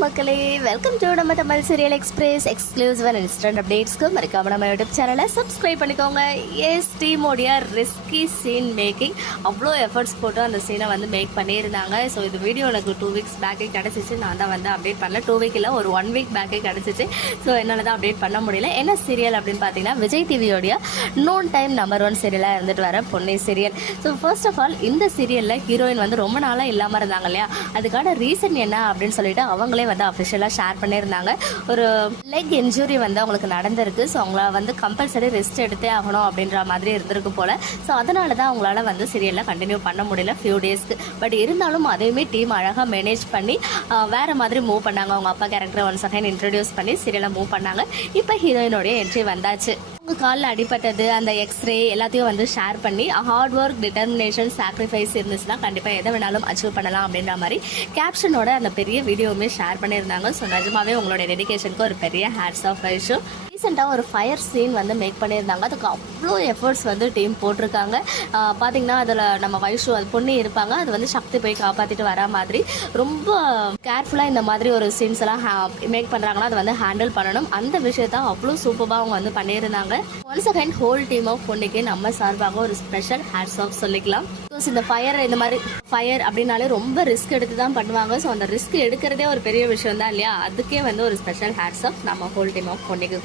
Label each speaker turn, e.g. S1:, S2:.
S1: மக்களே welcome to நம்ம Tamil serial express exclusive and instant அப்டேட்ஸ்க்கு மறக்காம நம்ம யூடியூப் சேனலை சப்ஸ்கிரைப் பண்ணிக்கோங்க. எஸ் டீமோடைய ரிஸ்கி சீன் மேக்கிங் அவ்வளோ எஃபர்ட்ஸ் போட்டு அந்த சீனை வந்து மேக் பண்ணியிருந்தாங்க. ஸோ இது வீடியோ எனக்கு டூ வீக்ஸ் பேக்கே கிடச்சிச்சு. நான் தான் வந்து அப்டேட் பண்ணல. டூ வீக் இல்லை ஒரு ஒன் வீக் பேக்கே கிடச்சிச்சு. ஸோ என்னால் தான் அப்டேட் பண்ண முடியல. என்ன சீரியல் அப்படின்னு பார்த்தீங்கன்னா விஜய் டிவியோடைய நோன் டைம் நம்பர் ஒன் சீரியலாக இருந்துட்டு வர Ponni serial so first of all இந்த சீரியலில் ஹீரோயின் வந்து ரொம்ப நாளாக இல்லாமல் இருந்தாங்க இல்லையா? அதுக்கான ரீசன் என்ன அப்படின்னு சொல்லிட்டு அவங்களே வந்து அஃபிஷியலாக ஷேர் பண்ணியிருந்தாங்க. ஒரு லெக் இன்ஜுரி வந்து அவங்களுக்கு நடந்திருக்கு. ஸோ அவங்கள வந்து கம்பல்சரி ரெஸ்ட் எடுத்தே ஆகணும் அப்படின்ற மாதிரி இருந்திருக்கு போல். ஸோ அதனால தான் அவங்களால வந்து சீரியலில் கண்டினியூ பண்ண முடியல ஃபியூ டேஸ்க்கு பட் இருந்தாலும் அதையுமே டீம் அழகாக மேனேஜ் பண்ணி வேறு மாதிரி மூவ் பண்ணாங்க. அவங்க அப்பா கேரக்டரை ஒன்ஸ் அகைன் இன்ட்ரடியூஸ் பண்ணி சீரியலை மூவ் பண்ணாங்க. இப்போ ஹீரோயினோடைய என்ட்ரி வந்தாச்சு. உங்கள் காலில் அடிபட்டது அந்த எக்ஸ்ரே எல்லாத்தையும் வந்து ஷேர் பண்ணி ஹார்ட் ஒர்க் டிட்டர்மினேஷன் சாக்ரிஃபைஸ் இருந்துச்சுன்னா கண்டிப்பாக எதை வேணாலும் அச்சீவ் பண்ணலாம் அப்படின்ற மாதிரி கேப்ஷனோட அந்த பெரிய வீடியோவுமே ஷேர் பண்ணியிருந்தாங்க. ஸோ நிஜமாவே உங்களோட டெடிகேஷனுக்கு ஒரு பெரிய ஹேட்ஸ் ஆஃப் இஷ்யூ ரீசெண்டாக ஒரு ஃபயர் சீன் வந்து மேக் பண்ணியிருந்தாங்க. அதுக்கு அவ்வளோ எஃபர்ட்ஸ் வந்து டீம் போட்டிருக்காங்க. பார்த்தீங்கன்னா அதில் நம்ம வயசு அது பொண்ணு இருப்பாங்க. அது வந்து சக்தி போய் காப்பாற்றிட்டு வரா மாதிரி. ரொம்ப கேர்ஃபுல்லாக இந்த மாதிரி ஒரு சீன்ஸ் எல்லாம் மேக் பண்ணுறாங்கன்னா அதை வந்து ஹேண்டில் பண்ணணும். அந்த விஷயத்த அவ்வளோ சூப்பராக அவங்க வந்து பண்ணியிருந்தாங்க. Once again whole team of பொண்ணுக்கு நம்ம சார்பாக ஒரு ஸ்பெஷல் ஹேட்ஸ் ஆஃப் சொல்லிக்கலாம். பிகாஸ் இந்த ஃபயர் இந்த மாதிரி ஃபயர் அப்படின்னாலே ரொம்ப ரிஸ்க் எடுத்து தான் பண்ணுவாங்க. ஸோ அந்த ரிஸ்க் எடுக்கிறதே ஒரு பெரிய விஷயம் தான் இல்லையா? அதுக்கே வந்து ஒரு ஸ்பெஷல் ஹேட்ஸ் ஆஃப் நம்ம ஹோல் டீம் ஆஃப் பொண்ணுக்கு